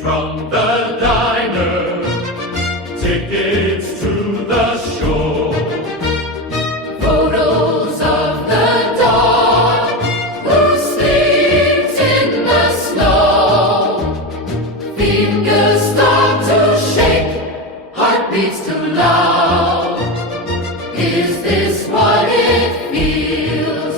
from the diner, tickets to the show. Photos of the dog who sleeps in the snow. Fingers start to shake, heart beats too loud. Is this what it feels